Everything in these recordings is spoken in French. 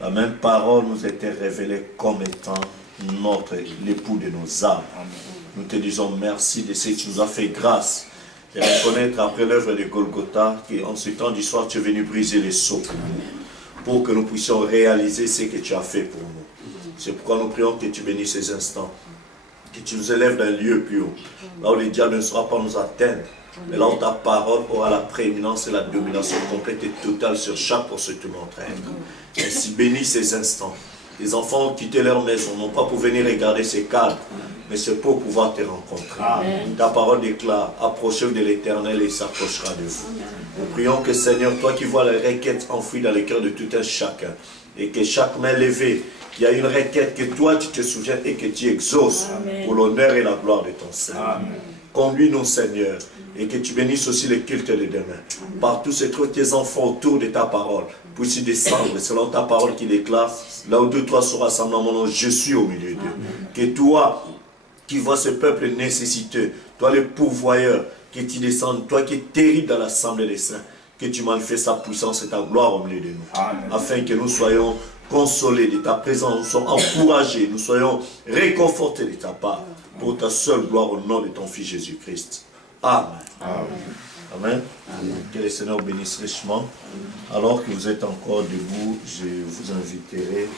La même parole nous était révélée comme étant l'époux de nos âmes. Nous te disons merci de ce que tu nous as fait grâce. Et reconnaître après l'œuvre de Golgotha qu'en ce temps du soir, tu es venu briser les sceaux pour que nous puissions réaliser ce que tu as fait pour nous. C'est pourquoi nous prions que tu bénisses ces instants, que tu nous élèves d'un lieu plus haut, là où le diable ne saura pas nous atteindre, mais là où ta parole aura la prééminence et la domination complète et totale sur chaque pour ce que tu m'entraînes. Ainsi bénis ces instants. Les enfants ont quitté leur maison, non pas pour venir regarder ces cadres, mais c'est pour pouvoir te rencontrer. Amen. Ta parole déclare, approchez-vous de l'Éternel et il s'approchera de vous. Nous prions que Seigneur, toi qui vois les requêtes enfouies dans le cœur de tout un chacun, et que chaque main levée, il y a une requête que toi tu te souviens et que tu exauces. Amen. Pour l'honneur et la gloire de ton Seigneur. Conduis-nous Seigneur, et que tu bénisses aussi le culte de demain. Partout se trouvent tes enfants autour de ta parole, puissent descendre selon ta parole qui déclare, là où deux, trois sont rassemblés en mon nom, je suis au milieu d'eux. Que toi, qui vois ce peuple nécessiteux, toi le pourvoyeur, que tu descendes, toi qui es terrible dans l'assemblée des saints, que tu manifestes ta puissance et ta gloire au milieu de nous. Amen. Afin que nous soyons consolés de ta présence, nous soyons encouragés, nous soyons réconfortés de ta part, pour ta seule gloire au nom de ton Fils Jésus-Christ. Amen. Amen. Amen. Amen. Que le Seigneur bénisse richement. Alors que vous êtes encore debout, je vous inviterai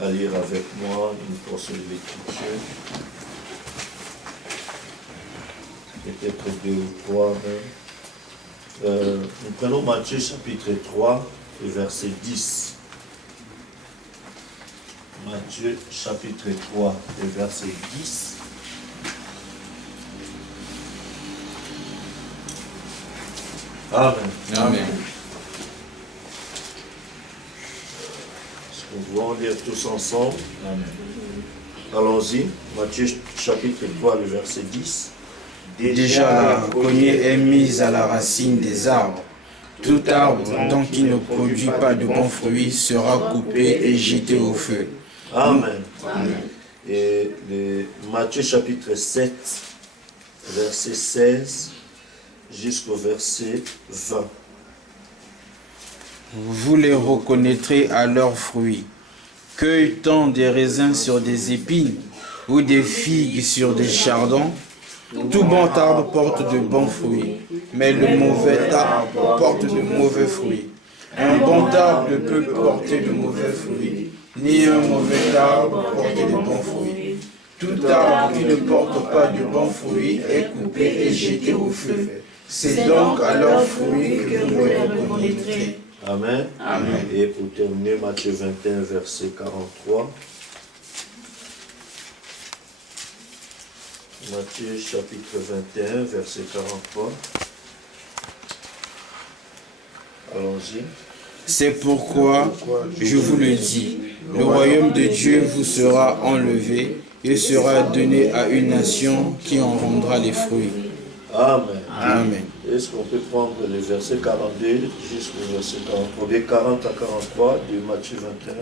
à lire avec moi une portion de l'Écriture. Peut-être 2 ou 3 même. Nous prenons Matthieu chapitre 3 et verset 10. Matthieu chapitre 3 et verset 10. Amen. Amen. Est-ce qu'on doit lire tous ensemble? Amen. Allons-y. Matthieu chapitre 3, le verset 10. Déjà la cognée est mise à la racine des arbres. Tout arbre donc qui ne produit pas de bons fruits sera coupé et jeté au feu. Amen. Amen. Et Matthieu chapitre 7, verset 16 jusqu'au verset 20. Vous les reconnaîtrez à leurs fruits. Cueille-t-on des raisins sur des épines ou des figues sur des chardons? Tout bon arbre porte de bons fruits, mais le mauvais arbre porte de mauvais fruits. Un bon arbre ne peut porter de mauvais fruits, ni un mauvais arbre porter de bons fruits. Tout arbre qui ne porte pas de bons fruits est coupé et jeté au feu. C'est donc à leurs fruits que vous les reconnaîtrez. Amen. Amen. Et pour terminer, Matthieu 21, verset 43. Matthieu chapitre 21, verset 43. Allons-y. C'est pourquoi, je vous le dis, le royaume de Dieu vous sera enlevé et sera donné à une nation qui en rendra les fruits. Amen. Amen. Est-ce qu'on peut prendre les versets 42 jusqu'au verset 43, bien 40 à 43 de Matthieu 21?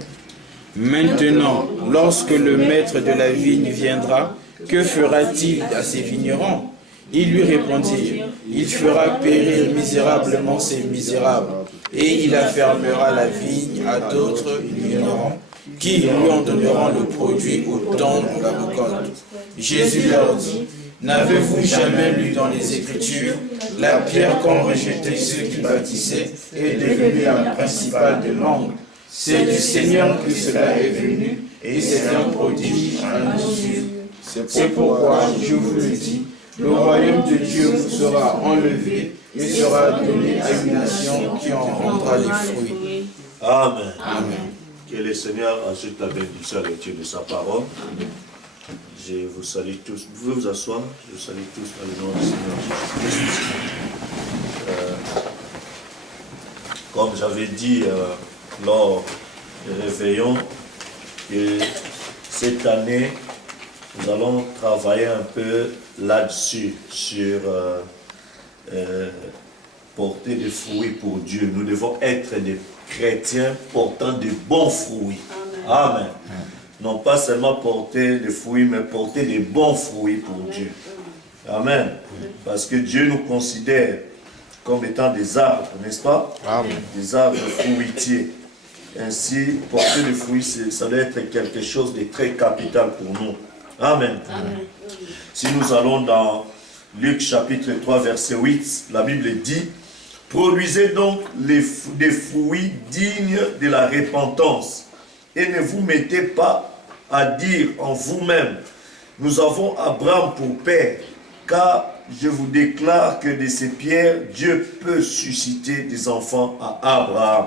Maintenant, lorsque le maître de la vigne viendra, que fera-t-il à ses vignerons? Ils lui répondirent, il fera périr misérablement ces misérables, et il affermera la vigne à d'autres vignerons, qui lui en donneront le produit au temps de la récolte. Jésus leur dit, n'avez-vous jamais lu dans les Écritures, la pierre qu'ont rejetée ceux qui bâtissaient est devenue la principale de l'angle? C'est du Seigneur que cela est venu, et c'est un prodige à nos yeux. C'est pourquoi, je vous le dis, le royaume de Dieu vous sera enlevé et sera donné à une nation qui en rendra les fruits. Amen. Amen. Que le Seigneur ajoute la bénédiction à l'étude de sa parole. Je vous salue tous. Vous pouvez vous asseoir. Je vous salue tous dans le nom du Seigneur Jésus-Christ. Comme j'avais dit lors du réveillon, que cette année, nous allons travailler un peu là-dessus, sur porter des fruits pour Dieu. Nous devons être des chrétiens portant de bons fruits. Amen. Amen. Non pas seulement porter des fruits, mais porter des bons fruits pour Dieu. Amen. Parce que Dieu nous considère comme étant des arbres, n'est-ce pas? Amen. Des arbres fruitiers. Ainsi, porter le fruit, ça doit être quelque chose de très capital pour nous. Amen. Amen. Si nous allons dans Luc chapitre 3, verset 8, la Bible dit, « Produisez donc des fruits dignes de la repentance, et ne vous mettez pas à dire en vous-même, nous avons Abraham pour père, car je vous déclare que de ces pierres, Dieu peut susciter des enfants à Abraham. »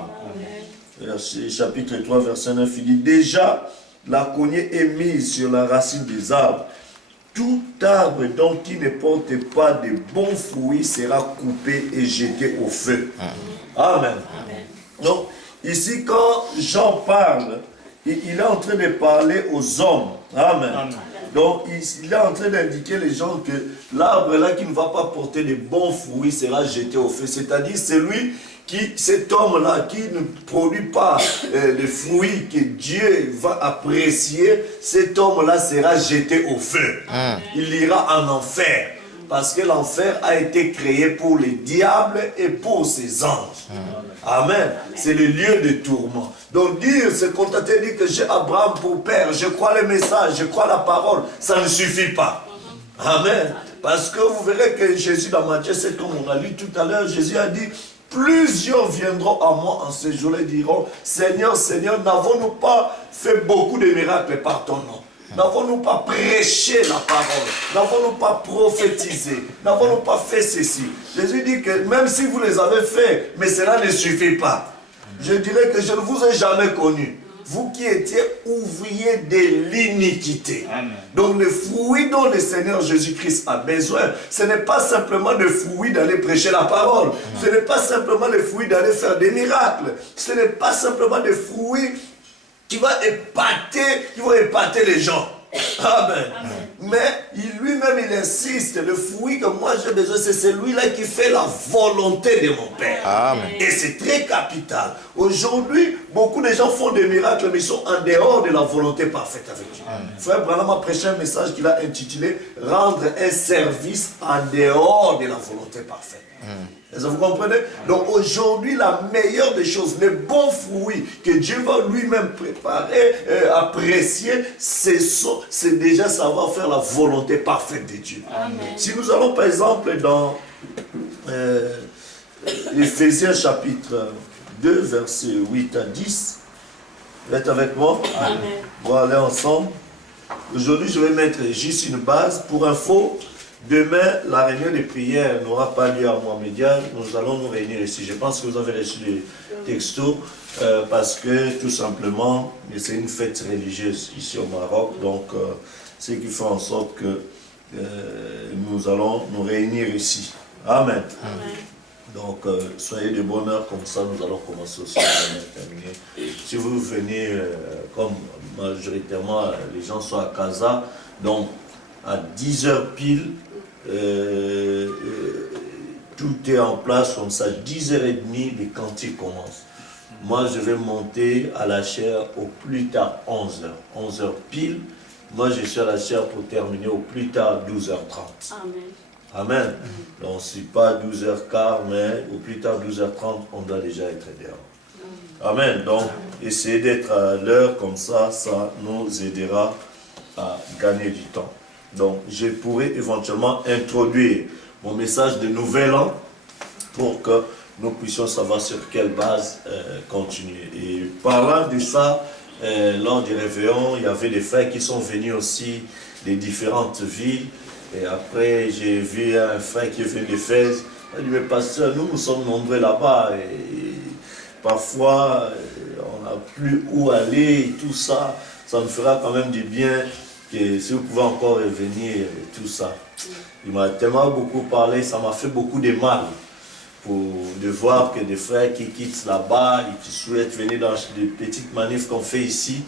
Chapitre 3, verset 9, il dit, « Déjà, la cognée est mise sur la racine des arbres. Tout arbre donc qui ne porte pas de bons fruits sera coupé et jeté au feu. » Amen. Donc, ici, quand Jean parle, il est en train de parler aux hommes. Amen. Donc, il est en train d'indiquer les gens que l'arbre là qui ne va pas porter de bons fruits sera jeté au feu. C'est-à-dire, cet homme-là qui ne produit pas les fruits que Dieu va apprécier, cet homme-là sera jeté au feu. Il ira en enfer. Parce que l'enfer a été créé pour les diables et pour ses anges. Amen. C'est le lieu de tourment. Donc se contenter de dire que j'ai Abraham pour père, je crois le message, je crois la parole, ça ne suffit pas. Amen. Parce que vous verrez que Jésus dans Matthieu 7, comme on a lu tout à l'heure, Jésus a dit, plusieurs viendront à moi en ce jour-là et diront, Seigneur, Seigneur, n'avons-nous pas fait beaucoup de miracles par ton nom? N'avons-nous pas prêché la parole? N'avons-nous pas prophétisé? N'avons-nous pas fait ceci? Jésus dit que même si vous les avez fait, mais cela ne suffit pas. Je dirais que je ne vous ai jamais connu. Vous qui étiez ouvriers de l'iniquité. Donc le fruit dont le Seigneur Jésus-Christ a besoin, ce n'est pas simplement le fruit d'aller prêcher la parole. Ce n'est pas simplement le fruit d'aller faire des miracles. Ce n'est pas simplement le fruit qui vont épater les gens. Amen. Mais lui-même, il insiste, le fruit que moi j'ai besoin, c'est celui-là qui fait la volonté de mon Père. Amen. Et c'est très capital. Aujourd'hui, beaucoup de gens font des miracles, mais ils sont en dehors de la volonté parfaite avec Dieu. Frère Branham a prêché un message qu'il a intitulé « Rendre un service en dehors de la volonté parfaite ». Est-ce que vous comprenez? Donc aujourd'hui, la meilleure des choses, les bons fruits que Dieu va lui-même préparer, apprécier, c'est déjà savoir faire la volonté parfaite de Dieu. Amen. Si nous allons par exemple dans Éphésiens chapitre 2, versets 8 à 10, vous êtes avec moi? Amen. On va aller ensemble. Aujourd'hui, je vais mettre juste une base pour info. Demain, la réunion de prière n'aura pas lieu à Mohamedia. Nous allons nous réunir ici. Je pense que vous avez reçu les textos parce que tout simplement, c'est une fête religieuse ici au Maroc. Donc, ce qui fait en sorte que nous allons nous réunir ici. Amen. Amen. Donc, soyez de bonne heure, comme ça nous allons commencer aussi à terminer. Si vous venez, comme majoritairement les gens sont à Casa, donc à 10h pile, tout est en place comme ça, 10h30, les cantiques commencent. Moi, je vais monter à la chaire au plus tard 11h. 11h pile, moi je suis à la chaire pour terminer au plus tard 12h30. Amen. Amen. Donc, ce n'est pas 12h15, mais au plus tard 12h30, on doit déjà être dehors. Amen. Donc, essayez d'être à l'heure, comme ça, ça nous aidera à gagner du temps. Donc, je pourrais éventuellement introduire mon message de nouvel an pour que nous puissions savoir sur quelle base continuer. Et parlant de ça, lors du réveillon, il y avait des frères qui sont venus aussi des différentes villes. Et après, j'ai vu un frère qui est venu de Fès. Il dit, mais pasteur, nous sommes nombreux là-bas. Et parfois, on n'a plus où aller et tout ça. Ça me fera quand même du bien. Que si vous pouvez encore revenir, tout ça. Il m'a tellement beaucoup parlé, ça m'a fait beaucoup de mal de voir que des frères qui quittent là-bas et qui souhaitent venir dans des petites manifs qu'on fait ici,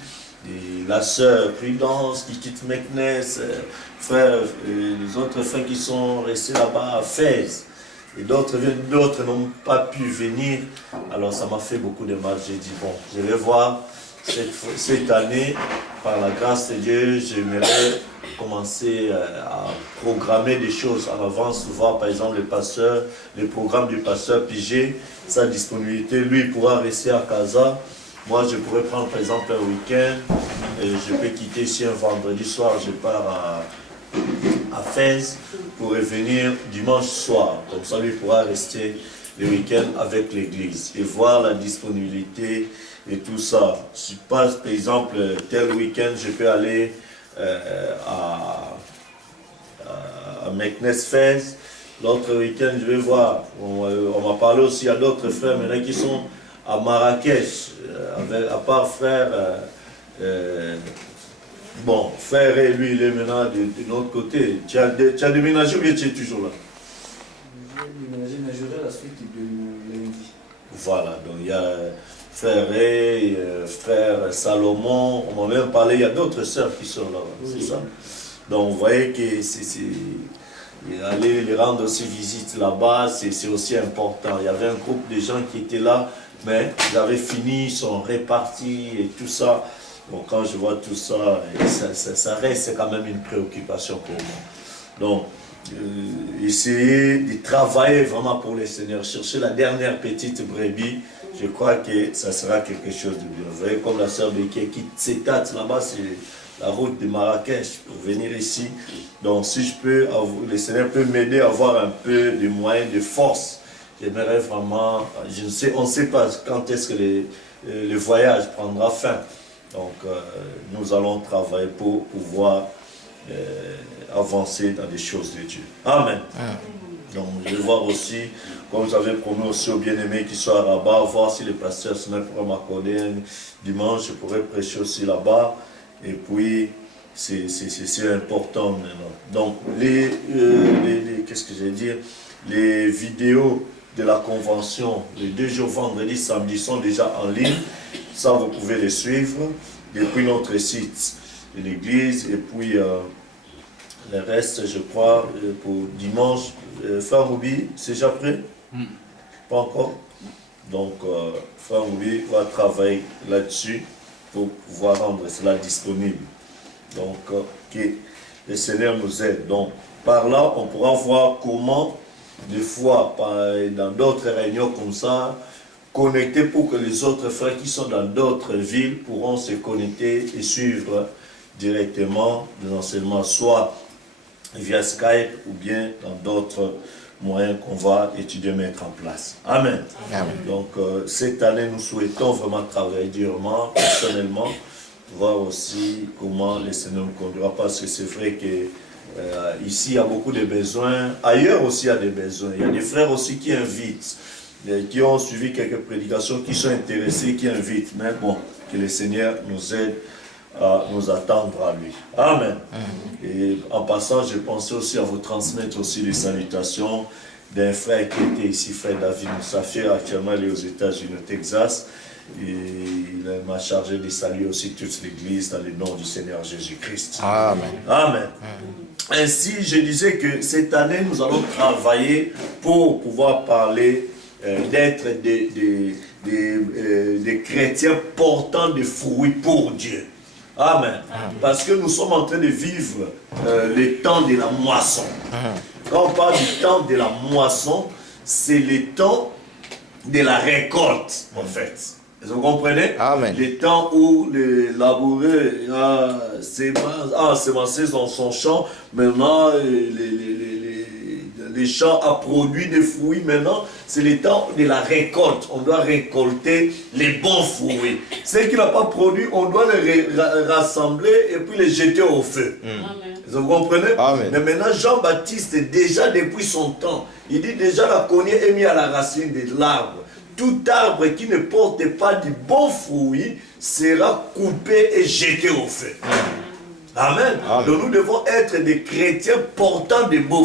et la sœur Prudence qui quitte Meknès, frères, les autres frères qui sont restés là-bas à Fès, et d'autres n'ont pas pu venir, alors ça m'a fait beaucoup de mal. J'ai dit, bon, je vais voir cette année, par la grâce de Dieu, j'aimerais commencer à programmer des choses en avance, voir par exemple le programme du pasteur Pigé, sa disponibilité. Lui, il pourra rester à Casa Moi, je pourrais prendre par exemple un week-end, je peux quitter ici un vendredi soir, je pars à Fès pour revenir dimanche soir. Comme ça, lui pourra rester le week-end avec l'église et voir la disponibilité et tout ça. Si je passe par exemple tel week-end, je peux aller à Meknes-Fès. L'autre week-end, je vais voir. On m'a parlé aussi à d'autres frères maintenant qui sont à Marrakech, à part frère. Bon, frère, et lui, il est maintenant de notre côté. Tu as déménagé ou bien tu es toujours là? J'ai déménagé, mais j'aurai la suite de lundi. Voilà, donc il y a frère Ray, frère Salomon, on m'a même parlé, il y a d'autres sœurs qui sont là, oui, c'est ça? Donc vous voyez que aller les rendre aussi visite là-bas, c'est aussi important. Il y avait un groupe de gens qui étaient là, mais ils avaient fini, ils sont répartis et tout ça. Donc quand je vois tout ça, ça reste quand même une préoccupation pour moi. Donc, essayer de travailler vraiment pour le Seigneur, chercher la dernière petite brebis, je crois que ça sera quelque chose de bien. Vous voyez, comme la sœur Béké quitte Setat, là-bas, c'est la route de Marrakech pour venir ici. Donc, si je peux, le Seigneur peut m'aider à avoir un peu de moyens, de force. J'aimerais vraiment, on ne sait pas quand est-ce que le voyage prendra fin. Donc, nous allons travailler pour pouvoir avancer dans des choses de Dieu. Amen. Donc, je vais voir aussi, comme vous avez promis aussi aux bien-aimés qui sont à Rabat, voir si le pasteur Smith pourrait m'accorder un dimanche, je pourrais prêcher aussi là-bas. Et puis, c'est important maintenant. Donc, qu'est-ce que je vais dire? Les vidéos de la convention, les 2 jours, vendredi, samedi, sont déjà en ligne. Ça, vous pouvez les suivre depuis notre site de l'église. Et puis, le reste, je crois, pour dimanche, Frère Roubi, c'est déjà prêt? Pas encore? Donc, Frère Roubi va travailler là-dessus pour pouvoir rendre cela disponible. Donc, que le Seigneur nous aide. Donc, par là, on pourra voir comment, des fois, dans d'autres réunions comme ça, connecter pour que les autres frères qui sont dans d'autres villes pourront se connecter et suivre directement les enseignements, soit via Skype ou bien dans d'autres moyens qu'on va étudier, mettre en place. Amen. Amen. Donc, cette année, nous souhaitons vraiment travailler durement, personnellement, voir aussi comment le Seigneur nous conduira, parce que c'est vrai que ici, il y a beaucoup de besoins. Ailleurs aussi, il y a des besoins. Il y a des frères aussi qui invitent, qui ont suivi quelques prédications, qui sont intéressés, qui invitent. Mais bon, que le Seigneur nous aide à nous attendre à lui. Amen. Et en passant, je pensais aussi à vous transmettre aussi les salutations d'un frère qui était ici, frère David Moussafir, actuellement il est aux États-Unis, au Texas. Et il m'a chargé de saluer aussi toute l'église dans le nom du Seigneur Jésus-Christ. Amen. Amen. Ainsi, je disais que cette année, nous allons travailler pour pouvoir parler d'être des chrétiens portant des fruits pour Dieu. Amen. Parce que nous sommes en train de vivre le temps de la moisson. Quand on parle du temps de la moisson, c'est le temps de la récolte, en fait. Vous comprenez? Amen. Le temps où le laboureur a sémancé dans son champ, maintenant les champs a produit des fruits, maintenant c'est le temps de la récolte. On doit récolter les bons fruits. Ceux qui n'ont pas produit, on doit les rassembler et puis les jeter au feu. Amen. Vous comprenez? Amen. Mais maintenant Jean-Baptiste, déjà depuis son temps, il dit déjà la cognée est mise à la racine de l'arbre. Tout arbre qui ne porte pas du bon fruit sera coupé et jeté au feu. Amen. Amen. Donc nous devons être des chrétiens portant de bons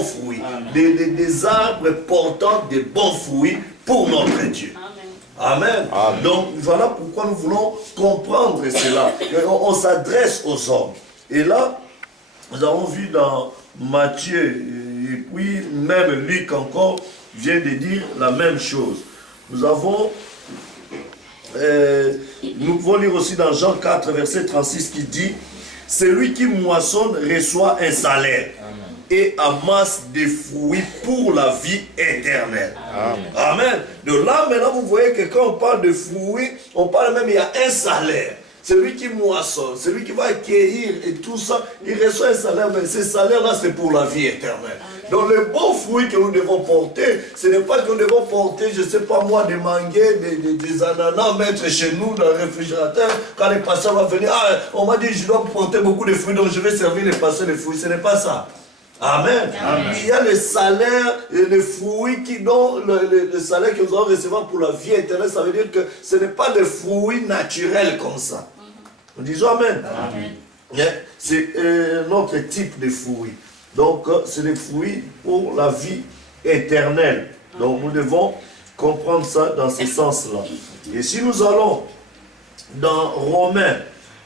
fruits. Des arbres portant de bons fruits pour notre Dieu. Amen. Amen. Donc voilà pourquoi nous voulons comprendre cela. On s'adresse aux hommes. Et là, nous avons vu dans Matthieu, et puis même Luc encore, vient de dire la même chose. Nous pouvons lire aussi dans Jean 4, verset 36 qui dit « Celui qui moissonne reçoit un salaire. » et amasse des fruits pour la vie éternelle. Amen. Amen. De là, maintenant, vous voyez que quand on parle de fruits, on parle même, il y a un salaire. Celui qui moissonne, celui qui va accueillir et tout ça, il reçoit un salaire, mais ce salaire-là, c'est pour la vie éternelle. Donc, le bon fruit que nous devons porter, ce n'est pas que nous devons porter, je ne sais pas moi, des manguiers, des ananas, mettre chez nous dans le réfrigérateur. Quand les passants vont venir, ah, on m'a dit, je dois porter beaucoup de fruits, donc je vais servir les passants les fruits. Ce n'est pas ça. Amen. Amen. Il y a le salaire et les fruits qui donnent le salaire que nous allons recevoir pour la vie éternelle. Ça veut dire que ce n'est pas des fruits naturels comme ça. Nous disons Amen. Amen. C'est notre type de fruits. Donc, c'est des fruits pour la vie éternelle. Donc, nous devons comprendre ça dans ce sens-là. Et si nous allons dans Romains,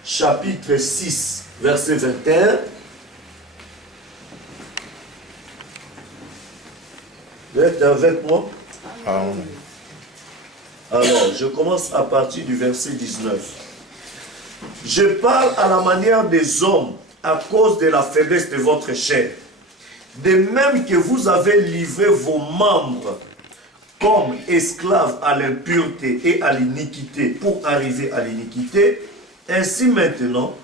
chapitre 6, verset 21, vous êtes avec moi? Amen. Alors, je commence à partir du verset 19. Je parle à la manière des hommes à cause de la faiblesse de votre chair. De même que vous avez livré vos membres comme esclaves à l'impureté et à l'iniquité pour arriver à l'iniquité, ainsi maintenant,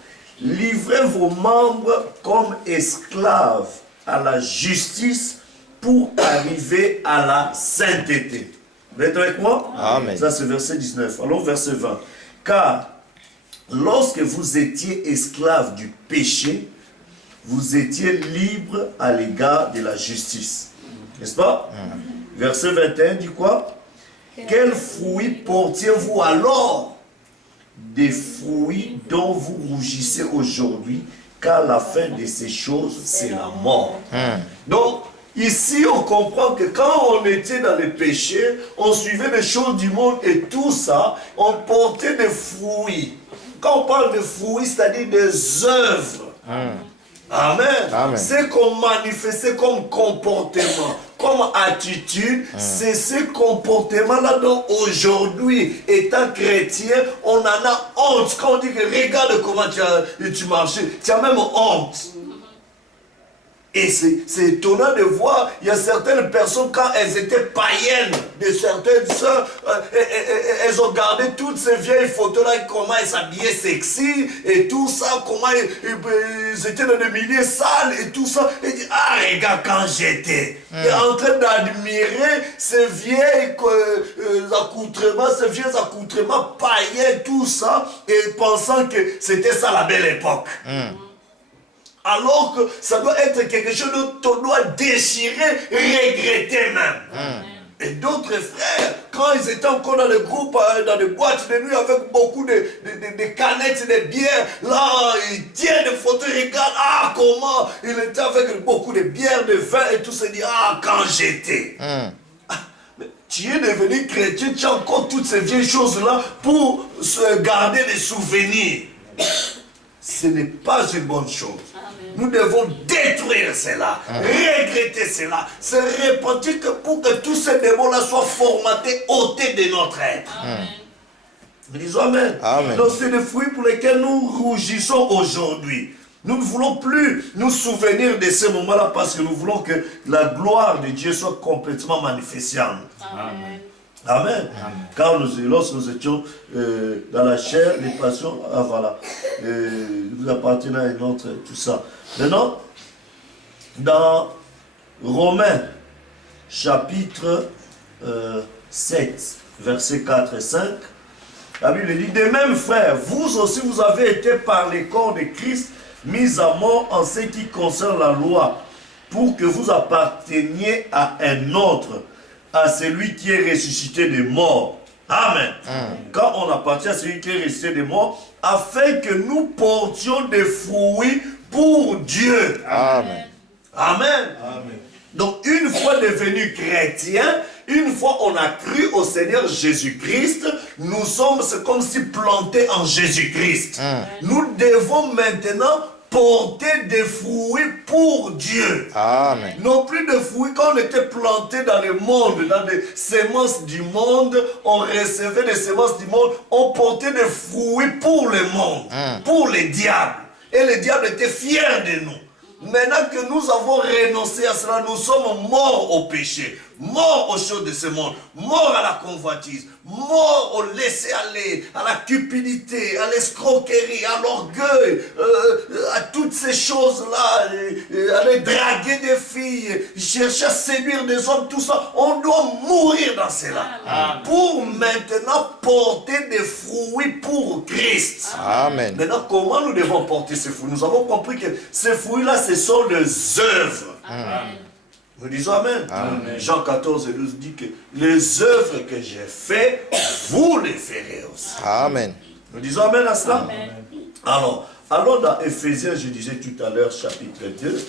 livrez vos membres comme esclaves à la justice pour arriver à la sainteté. Vous êtes avec moi? Amen. Ça c'est verset 19. Alors verset 20. Car lorsque vous étiez esclaves du péché, vous étiez libres à l'égard de la justice. N'est-ce pas? Verset 21 dit quoi? Quels fruits portiez-vous alors? Des fruits dont vous rougissez aujourd'hui, car la fin de ces choses, c'est la mort. Donc, ici, on comprend que quand on était dans les péchés, on suivait les choses du monde et tout ça, on portait des fruits. Quand on parle de fruits, c'est-à-dire des œuvres. Amen. Amen. C'est qu'on manifestait comme comportement, comme attitude, c'est ce comportement-là dont aujourd'hui, étant chrétien, on en a honte. Quand on dit que regarde comment tu marches, tu as même honte. Et c'est étonnant de voir, il y a certaines personnes, quand elles étaient païennes de certaines sœurs, elles ont gardé toutes ces vieilles photos-là, comment elles s'habillaient sexy, et tout ça, comment ils étaient dans des milieux sales, et tout ça. Et dit, ah, regarde quand j'étais. Et en train d'admirer ces vieilles accoutrements païens, tout ça, et pensant que c'était ça la belle époque. Alors que ça doit être quelque chose dont on doit déchirer, regretter même. Et d'autres frères, quand ils étaient encore dans les groupes, dans des boîtes de nuit avec beaucoup de canettes, de bières, là, ils tiennent des photos, ils regardent, ah, comment il était avec beaucoup de bières, de vin et tout ça, ils disent, ah, quand j'étais. Mais tu es devenu chrétien, tu as encore toutes ces vieilles choses-là pour se garder des souvenirs. Ce n'est pas une bonne chose. Nous devons détruire cela, regretter cela, se repentir pour que tous ces démons-là soient formatés, ôtés de notre être. Nous disons Amen. Amen. Donc c'est des fruits pour lesquels nous rougissons aujourd'hui. Nous ne voulons plus nous souvenir de ces moments-là parce que nous voulons que la gloire de Dieu soit complètement manifestée en nous. Amen. Amen. Car lorsque nous étions dans la chair, les passions, ah voilà, nous appartenons à une autre, tout ça. Maintenant, dans Romains, chapitre 7, versets 4 et 5, la Bible dit, de même frères, vous aussi vous avez été par les corps de Christ mis à mort en ce qui concerne la loi, pour que vous apparteniez à un autre, à celui qui est ressuscité des morts. Amen. Quand on appartient à celui qui est ressuscité des morts, afin que nous portions des fruits pour Dieu. Amen. Amen. Amen. Donc une fois devenu chrétien, une fois on a cru au Seigneur Jésus-Christ, nous sommes comme si plantés en Jésus-Christ. Nous devons maintenant porter des fruits pour Dieu. Amen. Non plus de fruits. Quand on était planté dans le monde, dans des semences du monde, on recevait des semences du monde, on portait des fruits pour le monde, pour les diables. Et les diables étaient fiers de nous. Maintenant que nous avons renoncé à cela, nous sommes morts au péché, morts aux choses de ce monde, morts à la convoitise, morts au laisser-aller, à la cupidité, à l'escroquerie, à l'orgueil, à toutes ces choses-là, aller draguer des filles, chercher à séduire des hommes, tout ça. On doit mourir dans cela pour maintenant porter des fruits pour Christ. Amen. Maintenant, comment nous devons porter ces fruits? Nous avons compris que ces fruits-là, ce sont les œuvres. Nous disons Amen. Amen. Jean 14 et 12 dit que les œuvres que j'ai faites, vous les ferez aussi. Amen. Nous disons Amen à cela. Amen. Alors, allons dans Éphésiens, je disais tout à l'heure, chapitre 2,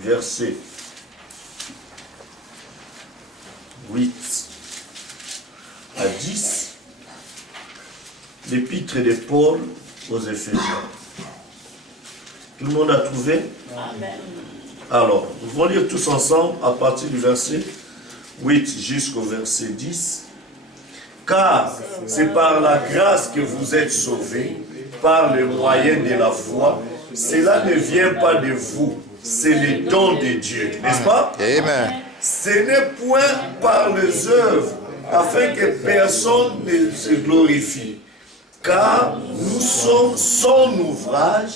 verset 8 à 10. L'épître de Paul aux Éphésiens. Tout le monde a trouvé? Amen. Alors, nous allons lire tous ensemble à partir du verset 8 jusqu'au verset 10. Car c'est par la grâce que vous êtes sauvés, par le moyen de la foi. Cela ne vient pas de vous, c'est le don de Dieu. N'est-ce pas? Amen. Ce n'est point par les œuvres, afin que personne ne se glorifie. Car nous sommes son ouvrage,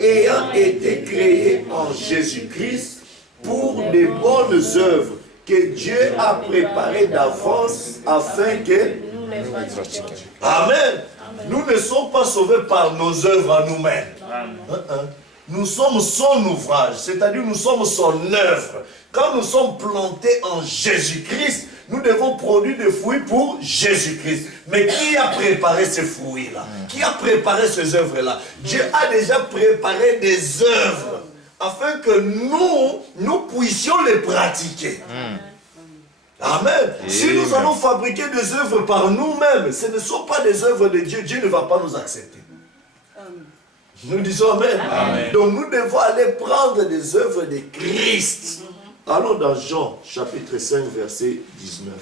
ayant été créés en Jésus-Christ pour de bonnes œuvres que Dieu a préparées d'avance afin que nous les pratiquions. Amen. Nous ne sommes pas sauvés par nos œuvres à nous-mêmes. Nous sommes son ouvrage, c'est-à-dire nous sommes son œuvre. Quand nous sommes plantés en Jésus-Christ, nous devons produire des fruits pour Jésus-Christ. Mais qui a préparé ces fruits-là? Qui a préparé ces œuvres-là? Dieu a déjà préparé des œuvres afin que nous puissions les pratiquer. Amen. Si nous allons fabriquer des œuvres par nous-mêmes, ce ne sont pas des œuvres de Dieu, Dieu ne va pas nous accepter. Nous disons Amen. Amen. Donc nous devons aller prendre des œuvres de Christ. Allons dans Jean, chapitre 5, verset 19.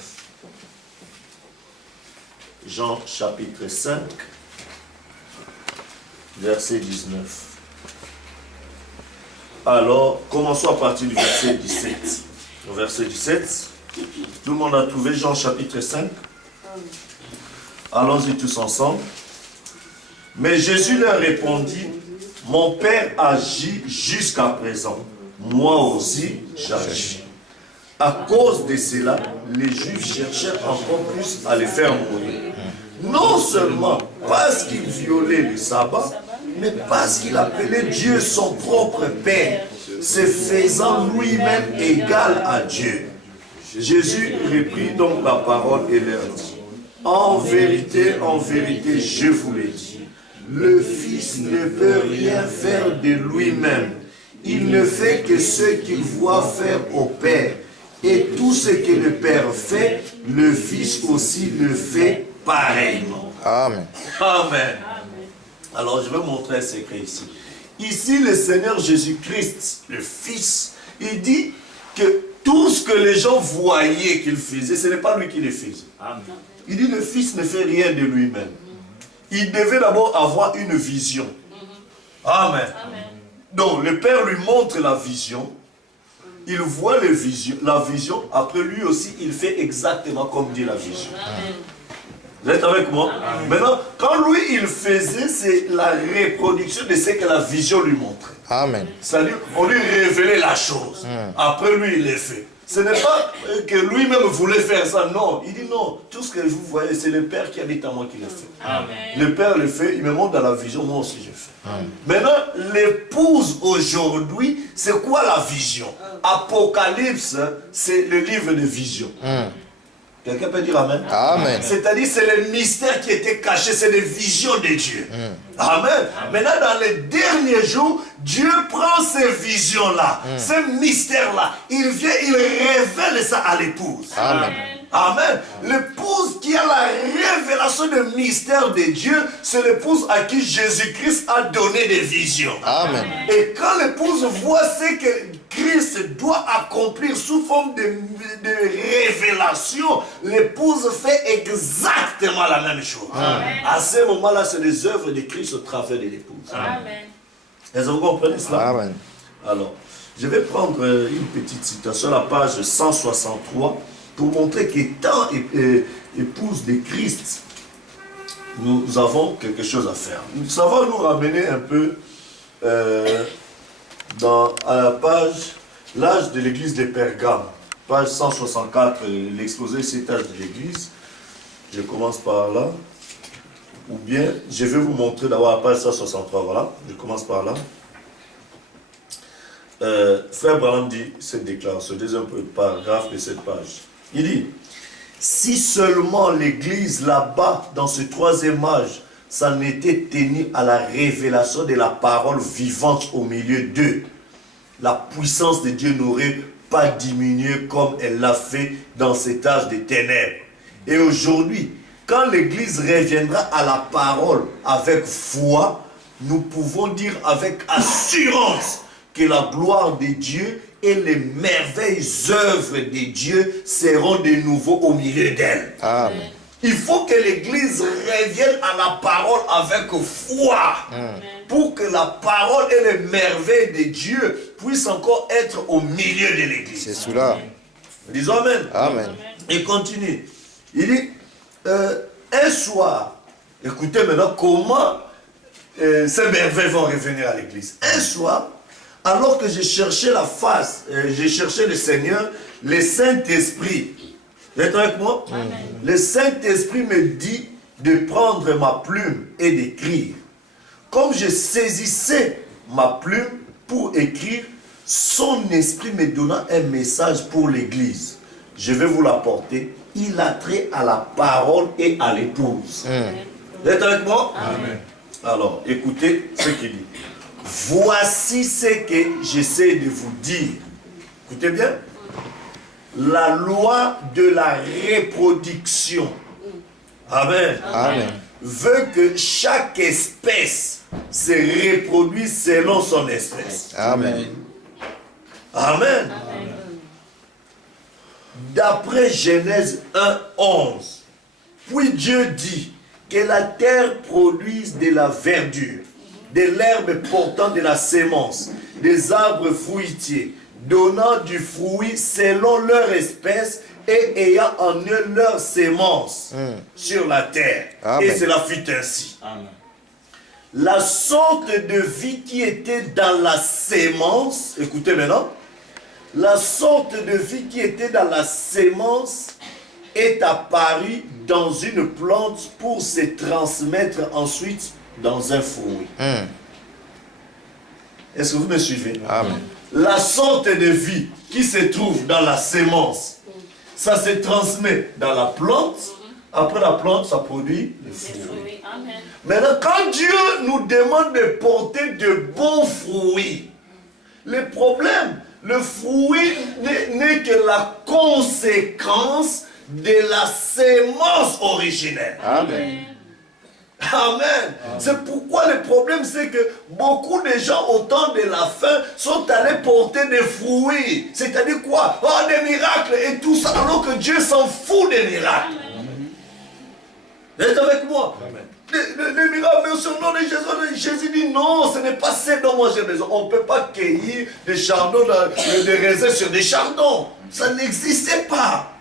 Jean, chapitre 5, verset 19. Alors, commençons à partir du verset 17. Au verset 17, tout le monde a trouvé Jean, chapitre 5. Allons-y tous ensemble. Mais Jésus leur répondit, mon Père agit jusqu'à présent. Moi aussi, j'agis. À cause de cela, les Juifs cherchaient encore plus à les faire mourir. Non seulement parce qu'ils violaient le sabbat, mais parce qu'il appelait Dieu son propre Père, se faisant lui-même égal à Dieu. Jésus reprit donc la parole et leur dit, en vérité, je vous le dis, le Fils ne peut rien faire de lui-même. Il ne fait que ce qu'il voit faire au Père. Et tout ce que le Père fait, le Fils aussi le fait pareillement. Amen. Amen. Alors je vais montrer un secret ici. Ici, le Seigneur Jésus-Christ, le Fils, il dit que tout ce que les gens voyaient qu'il faisait, ce n'est pas lui qui le faisait. Amen. Il dit le Fils ne fait rien de lui-même. Il devait d'abord avoir une vision. Amen. Amen. Donc le Père lui montre la vision. Il voit la vision. Après lui aussi, il fait exactement comme dit la vision. Amen. Vous êtes avec moi? Amen. Maintenant, quand lui, il faisait, c'est la reproduction de ce que la vision lui montrait. Amen. C'est-à-dire, on lui révélait la chose. Après lui, il le fait. Ce n'est pas que lui-même voulait faire ça, non. Il dit non, tout ce que vous voyez, c'est le Père qui habite en moi qui le fait. Amen. Le Père le fait, il me montre dans la vision, moi aussi je fais. Amen. Maintenant, l'épouse aujourd'hui, c'est quoi la vision? Apocalypse, c'est le livre de vision. Quelqu'un peut dire Amen? Amen. C'est-à-dire, c'est le mystère qui était caché, c'est les visions de Dieu. Amen. Maintenant, dans les derniers jours, Dieu prend ces visions-là, ces mystères-là, il vient, il révèle ça à l'épouse. Amen. Amen. L'épouse qui a la révélation de mystère de Dieu, c'est l'épouse à qui Jésus-Christ a donné des visions. Amen. Et quand l'épouse voit ce que Christ doit accomplir sous forme de révélation, l'épouse fait exactement la même chose. Amen. À ce moment-là, c'est les œuvres de Christ au travers de l'épouse. Amen. Est-ce que vous comprenez cela? Amen. Alors, je vais prendre une petite citation, la page 163, pour montrer qu'étant épouse de Christ, nous avons quelque chose à faire. Ça va nous ramener un peu à la page, l'âge de l'église de Pergame, page 164, l'exposé cet âge de l'église. Je commence par là. Ou bien, je vais vous montrer d'abord la page 163, voilà. Je commence par là. Frère Branham dit cette déclaration, deuxième paragraphe de cette page. Il dit, si seulement l'église là-bas, dans ce troisième âge, ça n'était tenu à la révélation de la parole vivante au milieu d'eux, la puissance de Dieu n'aurait pas diminué comme elle l'a fait dans cet âge des ténèbres. Et aujourd'hui, quand l'église reviendra à la parole avec foi, nous pouvons dire avec assurance que la gloire de Dieu et les merveilles œuvres de Dieu seront de nouveau au milieu d'elle. Amen. Il faut que l'église revienne à la parole avec foi pour que la parole et les merveilles de Dieu puissent encore être au milieu de l'église. C'est cela. Disons Amen. Amen. Et continue. Il dit, un soir, écoutez maintenant comment ces merveilles vont revenir à l'église. Un soir, alors que j'ai cherché la face, j'ai cherché le Seigneur, le Saint-Esprit. Vous êtes avec moi? Amen. Le Saint-Esprit me dit de prendre ma plume et d'écrire. Comme je saisissais ma plume pour écrire, son esprit me donna un message pour l'église. Je vais vous l'apporter. Il a trait à la parole et à l'épouse. Vous êtes avec moi? Amen. Alors, écoutez ce qu'il dit. Voici ce que j'essaie de vous dire. Écoutez bien. La loi de la reproduction. Amen. Amen. Veut que chaque espèce se reproduise selon son espèce. Amen. Amen. D'après Genèse 1:11, puis Dieu dit que la terre produise de la verdure, de l'herbe portant de la sémence, des arbres fruitiers, donnant du fruit selon leur espèce et ayant en eux leur sémence sur la terre. Amen. Et cela fut ainsi. Amen. La sorte de vie qui était dans la sémence, écoutez maintenant, la sorte de vie qui était dans la sémence est apparue dans une plante pour se transmettre ensuite dans un fruit. Est-ce que vous me suivez? Amen. La sorte de vie qui se trouve dans la sémence, ça se transmet dans la plante. Après la plante, ça produit le fruit. Maintenant, quand Dieu nous demande de porter de bons fruits, le problème, le fruit n'est que la conséquence de la sémence originelle. Amen. Amen. C'est pourquoi le problème, c'est que beaucoup de gens au temps de la fin sont allés porter des fruits. C'est-à-dire quoi? Oh, des miracles et tout ça, alors que Dieu s'en fout des miracles. Vous êtes avec moi? Les miracles, mais au nom de Jésus, Jésus dit non, ce n'est pas ce dont moi j'ai besoin. On ne peut pas cueillir des chardons, des raisins sur des chardons. Ça n'existait pas.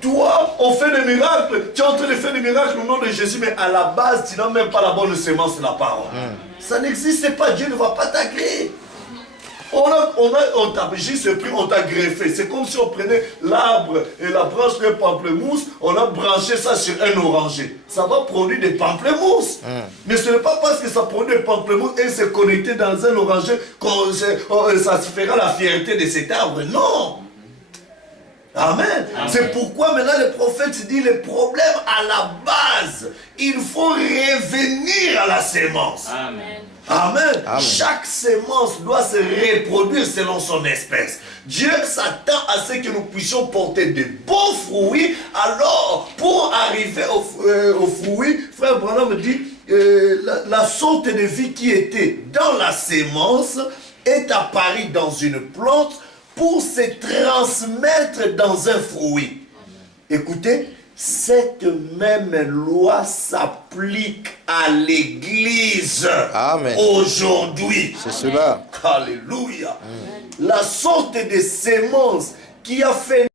Toi, on fait des miracles, tu es en train de faire des miracles au nom de Jésus, mais à la base, tu n'as même pas la bonne sémence de la parole. Ça n'existe pas, Dieu ne va pas t'agréer. On t'a juste pris, on t'a greffé. C'est comme si on prenait l'arbre et la branche de pamplemousse, on a branché ça sur un oranger. Ça va produire des pamplemousses. Mais ce n'est pas parce que ça produit des pamplemousses et c'est connecté dans un oranger que ça se fera la fierté de cet arbre. Non. Amen. Amen. C'est pourquoi maintenant le prophète dit le problème à la base, il faut revenir à la sémence. Amen. Amen. Amen. Chaque sémence doit se reproduire selon son espèce. Dieu s'attend à ce que nous puissions porter de bons fruits. Alors, pour arriver aux fruits, frère Branham dit, la sorte de vie qui était dans la sémence est apparue dans une plante pour se transmettre dans un fruit. Écoutez, cette même loi s'applique à l'Église aujourd'hui. C'est cela. Alléluia. La sorte de sémence qui a fait